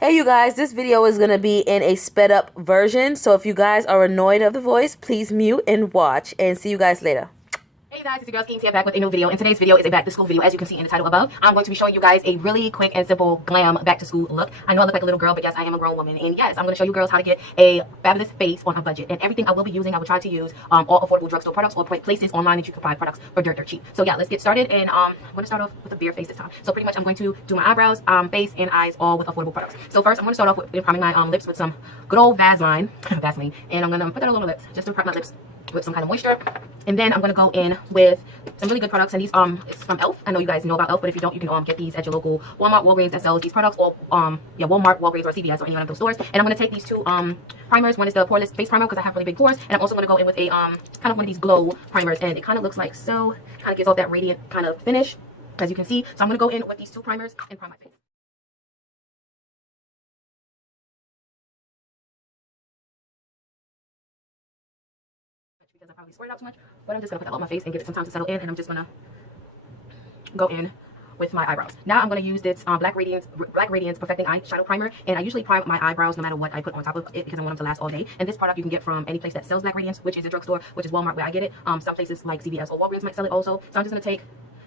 Hey you guys, this video is going to be in a sped up version, so if you guys are annoyed of the voice, please mute and watch, and see you guys later. Hey guys, it's your girl Schemes here back with a new video, and today's video is a back to school video. As you can see in the title above, I'm going to be showing you guys a really quick and simple glam back to school look. I know I look like a little girl, but yes, I am a grown woman, and yes, I'm going to show you girls how to get a fabulous face on a budget. And everything I will be using, I will try to use all affordable drugstore products or places online that you can buy products for dirt cheap. So yeah, let's get started, and I'm going to start off with a bare face this time. So pretty much I'm going to do my eyebrows, face, and eyes all with affordable products. So first I'm going to start off with priming my lips with some good old Vaseline, and I'm going to put that on my lips just to prep my lips with some kind of moisture. And then I'm going to go in with some really good products, and these it's from Elf. I know you guys know about Elf, but if you don't, you can get these at your local Walmart, Walgreens that sells these products, or yeah, Walmart, Walgreens, or CVS, or any one of those stores. And I'm going to take these two primers. One is the Poreless face primer because I have really big pores, and I'm also going to go in with a kind of one of these glow primers, and it kind of looks like so, kind of gives off that radiant kind of finish, as you can see. So I'm going to go in with these two primers and prime my face. Because I probably sweat it out too much, but I'm just gonna put that on my face and give it some time to settle in, and I'm just gonna go in with my eyebrows. Now I'm gonna use this Black Radiance Perfecting Eyeshadow Primer, and I usually prime my eyebrows no matter what I put on top of it because I want them to last all day. And this product you can get from any place that sells Black Radiance, which is a drugstore, which is Walmart where I get it. Some places like CVS or Walgreens might sell it also. So I'm just gonna take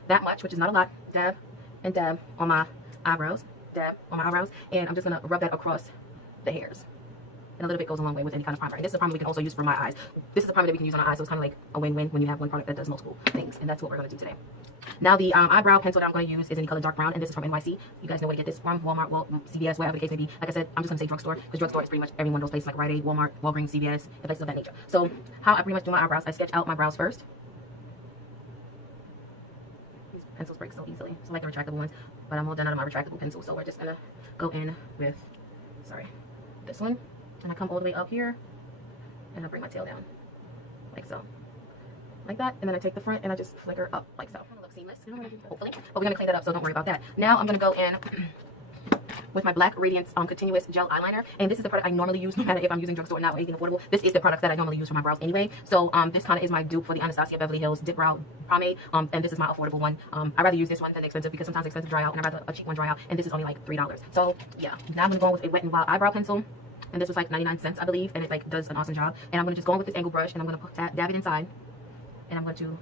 that much, which is not a lot, dab and dab on my eyebrows, dab on my eyebrows, and I'm just gonna rub that across the hairs. And a little bit goes a long way with any kind of primer. And this is a primer we can also use for my eyes. This is a primer that we can use on our eyes, so it's kind of like a win-win when you have one product that does multiple things. And that's what we're going to do today. Now the eyebrow pencil that I'm going to use is in the color dark brown, and this is from NYC. You guys know where to get this from: Walmart, CVS, wherever the case may be. Like I said, I'm just going to say drugstore, because drugstore is pretty much every one of those places like Rite Aid, Walmart, Walgreens, CVS, and places of that nature. So how I pretty much do my eyebrows, I sketch out my brows first. These pencils break so easily. It's like the retractable ones, but I'm all done out of my retractable pencil, so we're just going to go in with, this one. And I come all the way up here, and I bring my tail down, like so. Like that, and then I take the front, and I just flicker up, like so. It's gonna look seamless, hopefully. But we're gonna clean that up, so don't worry about that. Now I'm gonna go in with my Black Radiance Continuous Gel Eyeliner, and this is the product I normally use no matter if I'm using drugstore or not or anything affordable. This is the product that I normally use for my brows anyway. So this kind of is my dupe for the Anastasia Beverly Hills Dip Brow Pomade, and this is my affordable one. I'd rather use this one than expensive because sometimes expensive dry out, and I'd rather a cheap one dry out, and this is only like $3. So yeah, now I'm gonna go with a Wet n Wild eyebrow pencil. And this was like 99 cents, I believe, and it like does an awesome job. And I'm gonna just go in with this angle brush, and I'm gonna dab it inside, and I'm going to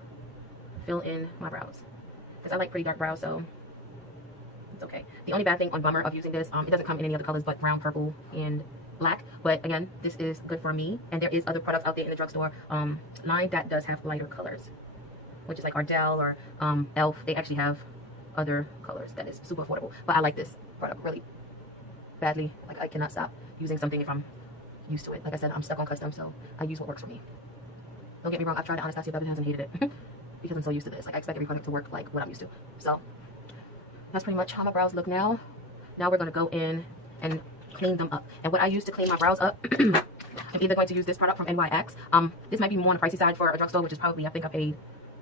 fill in my brows because I like pretty dark brows, so it's okay. The only bad thing on bummer of using this, it doesn't come in any other colors but brown, purple, and black. But again, this is good for me, and there is other products out there in the drugstore line that does have lighter colors, which is like Ardell or Elf. They actually have other colors that is super affordable. But I like this product really badly. Like I cannot stop using something if I'm used to it. Like I said, I'm stuck on custom, so I use what works for me. Don't get me wrong, I've tried the Anastasia Beverly Hills and hated it because I'm so used to this. Like I expect every product to work like what I'm used to. So that's pretty much how my brows look now. Now we're gonna go in and clean them up. And what I use to clean my brows up, I'm either going to use this product from NYX. This might be more on the pricey side for a drugstore, which is probably, I think I paid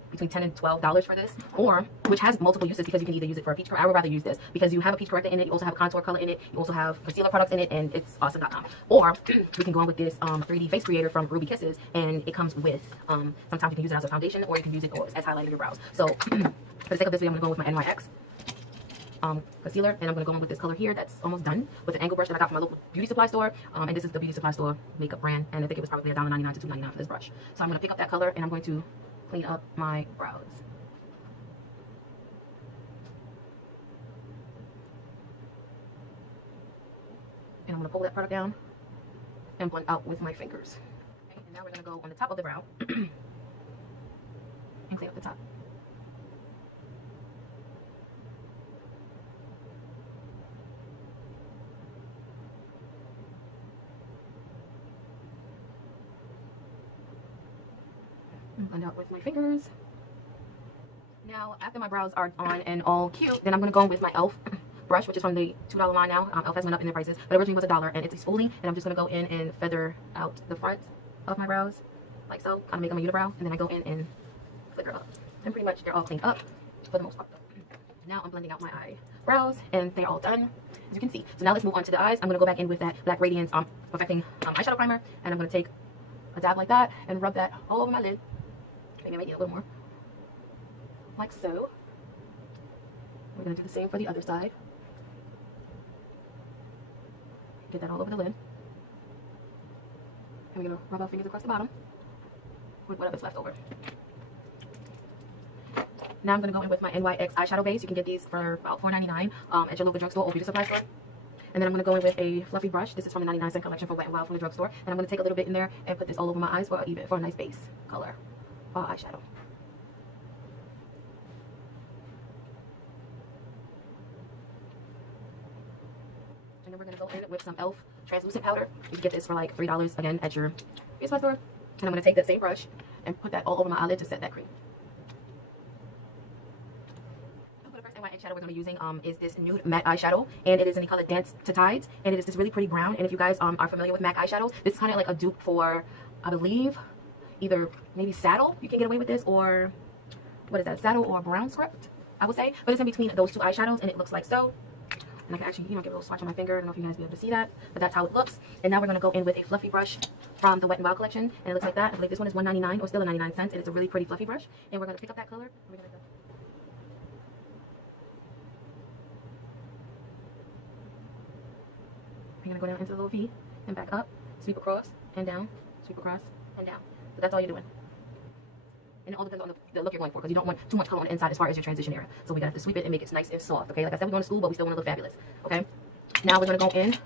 between $10 and $12 for this, or which has multiple uses because you can either use it for a peach. I would rather use this because you have a peach corrector in it, you also have a contour color in it, you also have concealer products in it, and it's awesome.com. Or we can go on with this 3D face creator from Ruby Kisses, and it comes with sometimes you can use it as a foundation, or you can use it as highlighting your brows. So for the sake of this video, I'm going to go with my NYX concealer, and I'm going to go in with this color here that's almost done with an angle brush that I got from my local beauty supply store, and this is the beauty supply store makeup brand, and I think it was probably $1.99 to $2.99 for this brush. So I'm going to pick up that color, and I'm going to clean up my brows. And I'm going to pull that product down and blend out with my fingers. Okay, and now we're going to go on the top of the brow and clean up the top. Blend out with my fingers. Now, after my brows are on and all cute, then I'm going to go in with my Elf brush, which is from the $2 line now. Elf has went up in their prices, but originally was $1, and it's a spoolie, and I'm just going to go in and feather out the front of my brows, like so, kind of make them a unibrow, and then I go in and flicker up. And pretty much they're all cleaned up for the most part. Now I'm blending out my eyebrows, and they're all done, as you can see. So now let's move on to the eyes. I'm going to go back in with that Black Radiance Perfecting Eyeshadow Primer, and I'm going to take a dab like that and rub that all over my lid. Maybe I might need a little more. Like so. We're going to do the same for the other side. get that all over the lid. And we're gonna rub our fingers across the bottom with whatever's left over. Now I'm gonna go in with my NYX eyeshadow base. You can get these for about $4.99 at your local drugstore or beauty supply store. And then I'm gonna go in with a fluffy brush. This is from the 99-cent collection from Wet n Wild from the drugstore. And I'm gonna take a little bit in there and put this all over my eyes for a nice base color for eyeshadow. And then we're gonna go in with some e.l.f. translucent powder. You can get this for like $3 again at your beauty supply store. And I'm gonna take that same brush and put that all over my eyelid to set that cream. For the first NYX shadow we're gonna be using is this nude matte eyeshadow, and it is in the color Dance to Tides, and it is this really pretty brown. And if you guys are familiar with MAC eyeshadows, this is kind of like a dupe for, I believe, either maybe Saddle. You can get away with this, or what is that? Saddle or Brown Script, I would say. But it's in between those two eyeshadows, and it looks like so. And I can actually, give a little swatch on my finger. I don't know if you guys will be able to see that, but that's how it looks. And now we're going to go in with a fluffy brush from the Wet n Wild collection, and it looks like that. I believe this one is $1.99 or still 99 cents, and it's a really pretty fluffy brush. And we're going to pick up that color. We're going to go down into the little V and back up, sweep across and down, sweep across and down. So that's all you're doing. And it all depends on the look you're going for, because you don't want too much color on the inside as far as your transition area. So we got to sweep it and make it nice and soft, okay? Like I said, we're going to school, but we still want to look fabulous, okay? Now we're going to go in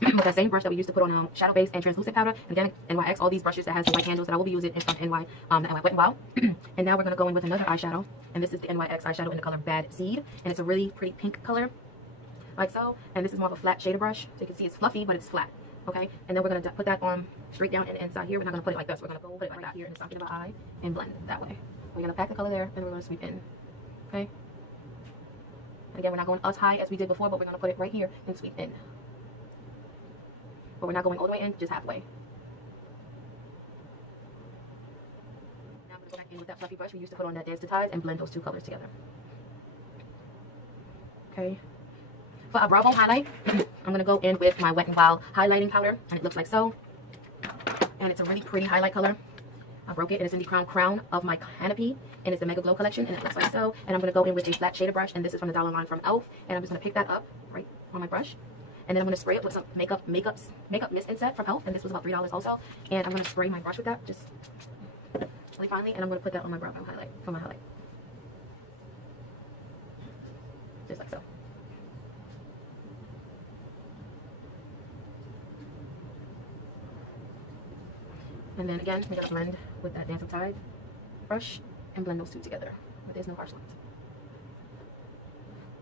with that same brush that we used to put on shadow base and translucent powder. And again, NYX, all these brushes that has the white handles that I will be using is from NY Wet n Wild. And now we're going to go in with another eyeshadow. And this is the NYX eyeshadow in the color Bad Seed. And it's a really pretty pink color, like so. And this is more of a flat shader brush. So you can see it's fluffy, but it's flat. Okay, and then we're going to put that on straight down and inside here. We're not going to put it like this. We're going to put it like that here in the socket of our eye and blend it that way. We're going to pack the color there, and we're going to sweep in. Okay. And again, we're not going as high as we did before, but we're going to put it right here and sweep in. But we're not going all the way in, just halfway. Now I'm going to go back in with that fluffy brush we used to put on that Dance to Tides and blend those two colors together. Okay. For a brow bone highlight, I'm going to go in with my Wet n Wild highlighting powder, and it looks like so. And it's a really pretty highlight color. I broke it, and it's in the crown of my canopy, and it's the Mega Glow collection, and it looks like so. And I'm going to go in with a flat shader brush, and this is from the dollar line from e.l.f. And I'm just going to pick that up right on my brush, and then I'm going to spray it with some makeup mist inset from e.l.f. And this was about $3 also. And I'm going to spray my brush with that just really finely, and I'm going to put that on my brow bone highlight for my highlight, just like so. And then again, we're going to blend with that Dance to Tides brush and blend those two together. But there's no harsh lines.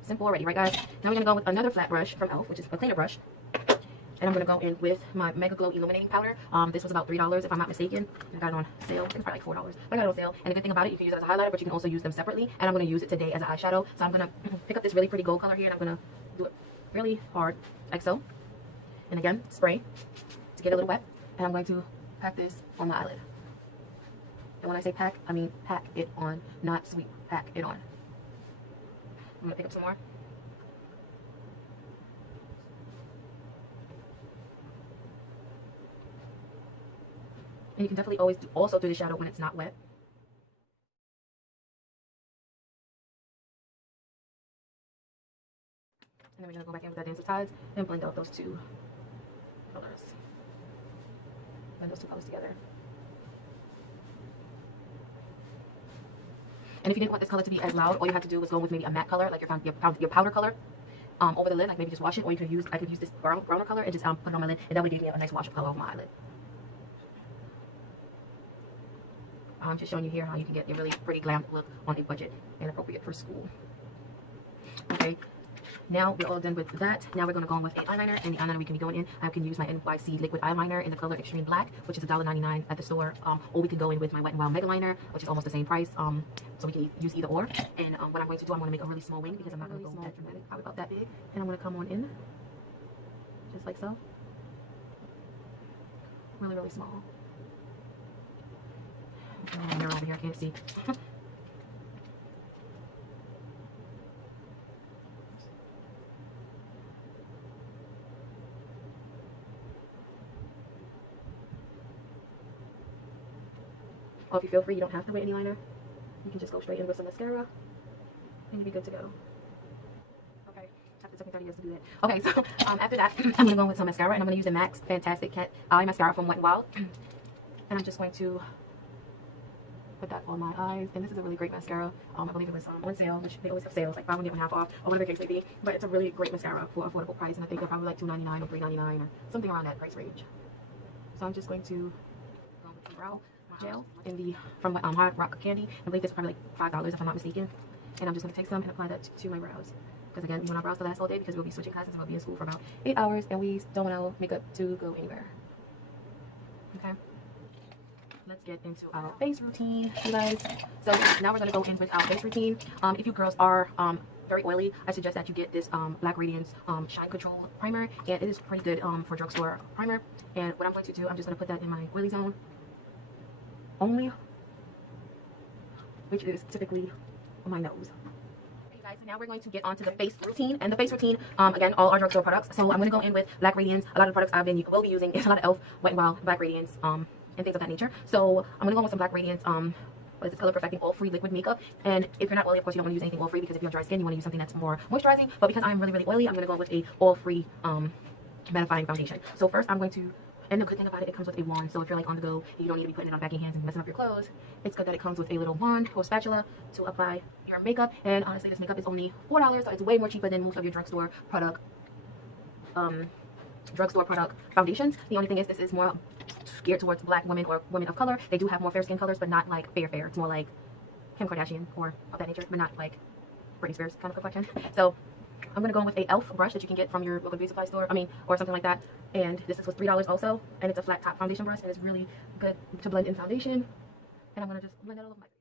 Simple already, right guys? Now we're going to go with another flat brush from e.l.f., which is a cleaner brush. And I'm going to go in with my Mega Glow Illuminating Powder. This was about $3 if I'm not mistaken. I got it on sale. It's probably like $4. But I got it on sale. And the good thing about it, you can use it as a highlighter, but you can also use them separately. And I'm going to use it today as an eyeshadow. So I'm going to pick up this really pretty gold color here, and I'm going to do it really hard, like so. And again, spray to get a little wet. And I'm going to pack this on my eyelid. And when I say pack, I mean pack it on, not sweep. Pack it on. I'm gonna pick up some more. And you can definitely always also do the shadow when it's not wet. And then we're gonna go back in with that Dance to Tides and blend out those two colors. Blend those two colors together. And if you didn't want this color to be as loud, all you have to do is go with maybe a matte color, like your powder color, over the lid, like maybe just wash it, or you can use, I could use this browner color and just put it on my lid, and that would give me a nice wash of color over my eyelid. I'm just showing you here how you can get a really pretty glam look on a budget and appropriate for school. Okay. Now we're all done with that. Now we're going to go in with an eyeliner, and the eyeliner we can be going in, I can use my NYC liquid eyeliner in the color Extreme Black, which is $1.99 at the store, or we can go in with my Wet n Wild Mega Liner, which is almost the same price, so we can use either or. And what I'm going to do, I'm going to make a really small wing, because I'm not going to go that dramatic, probably about that big, and I'm going to come on in, just like so, really, really small. Mirror over here, I can't see. Or if you feel free, you don't have to wear any liner. You can just go straight in with some mascara, and you'll be good to go. Okay, after 30 years to do that. Okay, so after that, I'm gonna go with some mascara, and I'm gonna use the Maxfanatic Cat Eye Mascara from Wet n Wild, and I'm just going to put that on my eyes. And this is a really great mascara. I believe it was on sale, which they always have sales, like buy one get one half off, or whatever the case may be. But it's a really great mascara for affordable price, and I think they're probably like $2.99 or $3.99 or something around that price range. So I'm just going to go with some brow gel in the from Hard Rock Candy. I believe this is probably like $5 if I'm not mistaken. And I'm just going to take some and apply that to my brows. Because again, we want our brows to last all day because we'll be switching classes and we'll be in school for about 8 hours, and we don't want our makeup to go anywhere. Okay. Let's get into our face routine, you guys. So now we're going to go in with our face routine. If you girls are very oily, I suggest that you get this Black Radiance Shine Control Primer, and it is pretty good for drugstore primer. And what I'm going to do, I'm just going to put that in my oily zone only, which is typically on my nose. Okay, guys, so now we're going to get onto the face routine. And the face routine, again, all our drugstore products. So I'm going to go in with Black Radiance. A lot of the products will be using is a lot of e.l.f., Wet n Wild, Black Radiance, and things of that nature. So I'm gonna go with some Black Radiance, what is this, Color Perfecting Oil Free Liquid Makeup. And if you're not oily, of course, you don't want to use anything oil free, because if you have dry skin, you want to use something that's more moisturizing. But because I'm really oily, I'm gonna go with a oil free mattifying foundation. So first, I'm going to, and the good thing about it, it comes with a wand. So if you're like on the go, you don't need to be putting it on back of your hands and messing up your clothes. It's good that it comes with a little wand or spatula to apply your makeup. And honestly, this makeup is only $4, so it's way more cheaper than most of your drugstore product foundations. The only thing is, this is more geared towards Black women or women of color. They do have more fair skin colors, but not like fair. It's more like Kim Kardashian or of that nature, but not like Britney Spears kind of complexion. So I'm gonna go in with a e.l.f. brush that you can get from your local beauty supply store, or something like that. And this is was $3 also, and it's a flat top foundation brush, and it's really good to blend in foundation. And I'm gonna just blend that all over my face.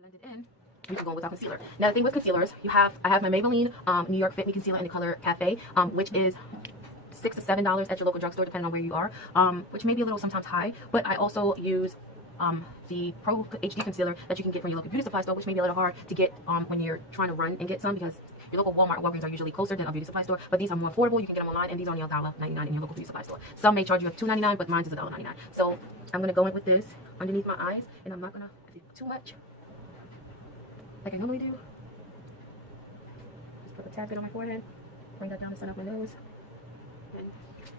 Blend it in. We can go with our concealer. Now the thing with concealers, I have my Maybelline New York Fit Me Concealer in the color Cafe, which is $6 to $7 at your local drugstore, depending on where you are, which may be a little sometimes high. But I also use the Pro HD concealer that you can get from your local beauty supply store, which may be a little hard to get when you're trying to run and get some, because your local Walmart or Walgreens are usually closer than a beauty supply store. But these are more affordable. You can get them online, and these are only $1.99 in your local beauty supply store. Some may charge you $2.99, but mine is $1.99. So I'm gonna go in with this underneath my eyes, and I'm not gonna do too much like I normally do. Just put a tad bit on my forehead, bring that down the center of my nose, and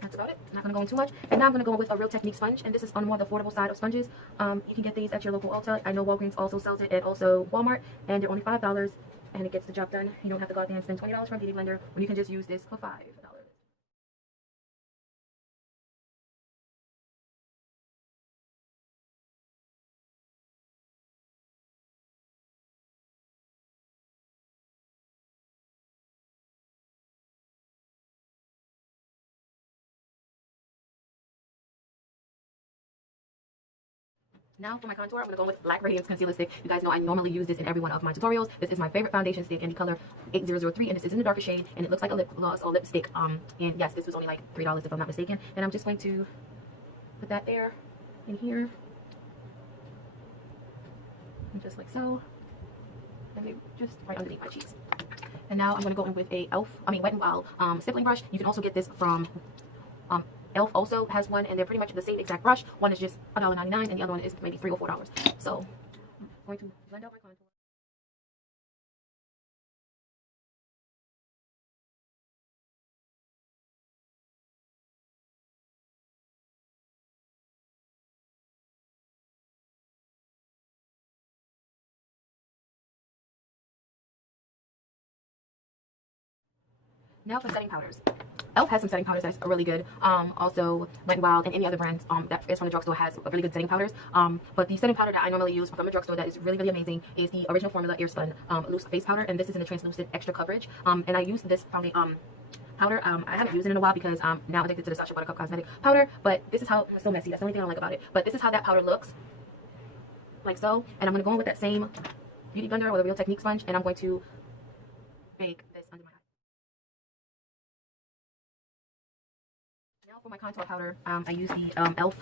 that's about it. I'm not going to go in too much. And now I'm going to go with a Real Technique sponge, and this is on more the affordable side of sponges. You can get these at your local Ulta. I know Walgreens also sells it, and also Walmart, and they're only $5, and it gets the job done. You don't have to go out there and spend $20 for a beauty blender, when you can just use this for $5. Now for my contour, I'm going to go with Black Radiance Concealer Stick. You guys know I normally use this in every one of my tutorials. This is my favorite foundation stick in the color 8003, and this is in the darker shade, and it looks like a lip gloss or lipstick. And yes, this was only like $3 if I'm not mistaken. And I'm just going to put that there, in here, and just like so, and maybe just right underneath my cheeks. And now I'm going to go in with a Wet n Wild stippling brush. You can also get this from e.l.f. also has one, and they're pretty much the same exact brush. One is just $1.99, and the other one is maybe $3 or $4. So I'm going to blend out my contour. Now for setting powders. e.l.f. has some setting powders that's really good. Also, Wet n Wild and any other brands that is from the drugstore has really good setting powders. But the setting powder that I normally use from the drugstore that is really amazing is the original formula Airspun loose face powder, and this is in the translucent extra coverage. And I used this powder. I haven't used it in a while because I'm now addicted to the Sacha Buttercup cosmetic powder. But this is how it's so messy. That's the only thing I don't like about it. But this is how that powder looks, like so. And I'm going to go in with that same beauty blender or the Real Technique sponge, and I'm going to bake this under my eye. Now for my contour powder, I use the e.l.f.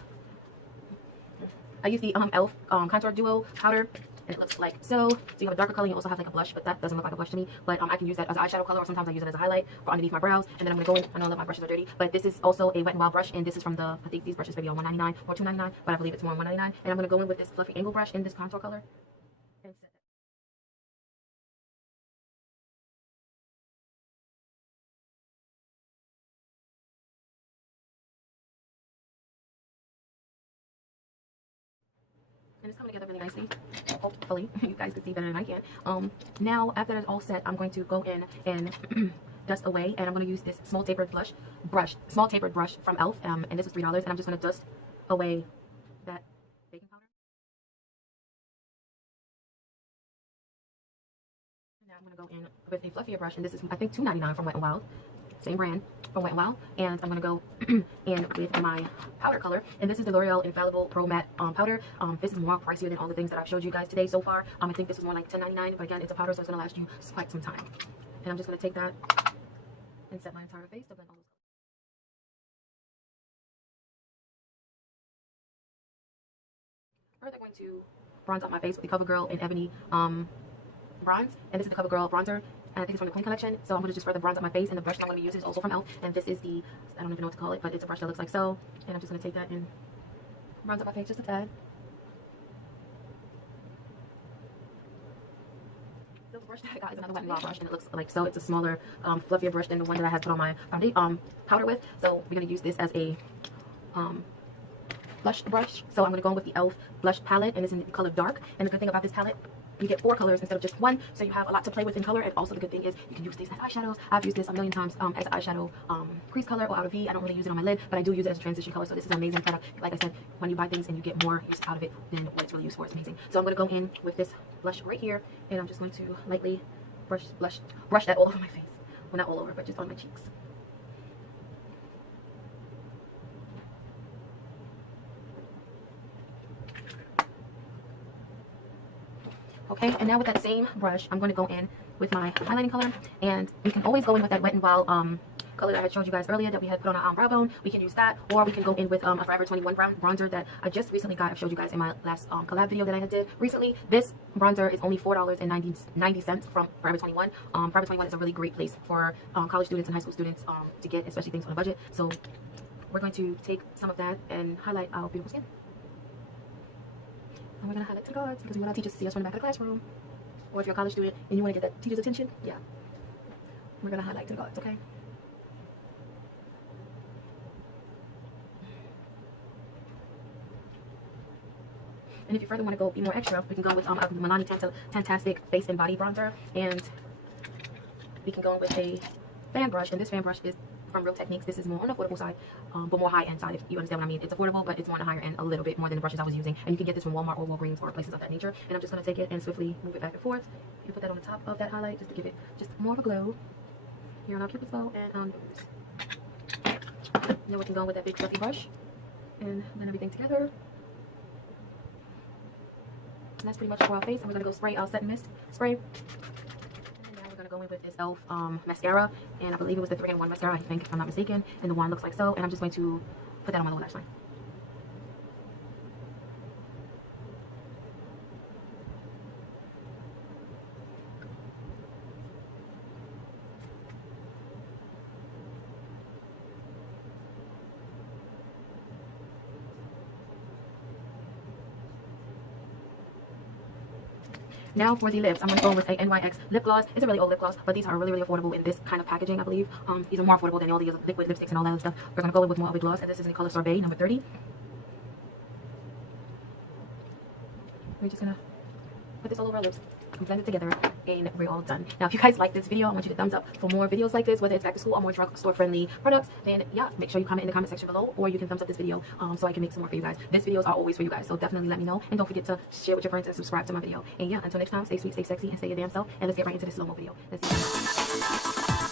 Contour Duo powder, and it looks like so. So you have a darker color, you also have like a blush, but that doesn't look like a blush to me. But I can use that as an eyeshadow color, or sometimes I use it as a highlight for underneath my brows. And then I'm gonna go in. I know that my brushes are dirty, but this is also a Wet n Wild brush, and this is from the, I think these brushes maybe on $1.99 or $2.99, but I believe it's more on $1.99. And I'm gonna go in with this fluffy angle brush in this contour color. And set that. And it's coming together really nicely. Hopefully, you guys can see better than I can. Now, after that's all set, I'm going to go in and dust away, and I'm going to use this small tapered brush from e.l.f. And this is $3, and I'm just going to dust away that baking powder. Now I'm going to go in with a fluffier brush, and this is, I think, $2.99 from Wet n Wild. Same brand from Wet n Wild, and I'm going to go in with my powder color, and this is the L'Oreal Infallible PRO Matte powder. This is more pricier than all the things that I've showed you guys today so far. I think this is more like $10.99, but again, it's a powder, so it's going to last you quite some time. And I'm just going to take that and set my entire face to blend all those colors. Further, going to bronze out my face with the CoverGirl in Ebony bronze, and this is the CoverGirl bronzer. And I think it's from the Clean collection, so I'm going to just further bronze out my face, and the brush that I'm going to use is also from e.l.f. And this is the, I don't even know what to call it, but it's a brush that looks like so. And I'm just going to take that and bronze up my face just a tad. The brush that I got is another Wet n Wild brush, and it looks like so. It's a smaller, fluffier brush than the one that I had put on my powder with. So we're going to use this as a blush brush. So I'm going to go in with the e.l.f. blush palette, and it's in the color Dark. And the good thing about this palette, you get 4 colors instead of just 1, so you have a lot to play with in color. And also the good thing is you can use these as eyeshadows. I've used this a million times as an eyeshadow crease color or outer V. I don't really use it on my lid, but I do use it as a transition color. So this is an amazing product. Like I said, when you buy things and you get more use out of it than what it's really used for, it's amazing. So I'm going to go in with this blush right here, and I'm just going to lightly brush that all over my face. Well, not all over, but just on my cheeks. Okay, and now with that same brush, I'm going to go in with my highlighting color, and you can always go in with that Wet n Wild color that I had showed you guys earlier that we had put on our brow bone. We can use that, or we can go in with a Forever 21 bronzer that I just recently got. I've showed you guys in my last collab video that I did recently. This bronzer is only $4.90 from Forever 21. Forever 21 is a really great place for college students and high school students to get, especially things on a budget. So we're going to take some of that and highlight our beautiful skin. And we're going to highlight to the cards because we want our teachers to see us from the back of the classroom. Or if you're a college student and you want to get that teacher's attention, yeah. We're going to highlight to the cards, okay? And if you further want to go be more extra, we can go with Milani TANTASTIC Face and Body Bronzer. And we can go with a fan brush. And this fan brush is from Real Techniques. This is more on the affordable side, but more high-end side, if you understand what I mean. It's affordable, but it's more on the higher end, a little bit more than the brushes I was using. And you can get this from Walmart or Walgreens or places of that nature. And I'm just going to take it and swiftly move it back and forth. You put that on the top of that highlight just to give it just more of a glow. Here on our Cupid's bow and on yours. Now we can go with that big fluffy brush and blend everything together. And that's pretty much for our face. And we're going to go spray our set and mist spray. Go in with this e.l.f. mascara, and I believe it was the 3-in-1 mascara, I think, if I'm not mistaken, and the wand looks like so, and I'm just going to put that on my lower lash line. Now for the lips, I'm going to go with a NYX lip gloss. It's a really old lip gloss, but these are really, really affordable in this kind of packaging, I believe. These are more affordable than all the other liquid lipsticks and all that other stuff. We're going to go with more of a gloss, and this is in the color Sorbet, number 30. We're just going to put this all over our lips and blend it together, and we're all done. Now, if you guys like this video, I want you to thumbs up for more videos like this, whether it's back to school or more drugstore friendly products. Then yeah, make sure you comment in the comment section below, or you can thumbs up this video so I can make some more for you guys. These videos are always for you guys, so definitely let me know, and don't forget to share with your friends and subscribe to my video. And yeah, until next time, stay sweet, stay sexy, and stay your damn self, and let's get right into this slow-mo video. Let's see.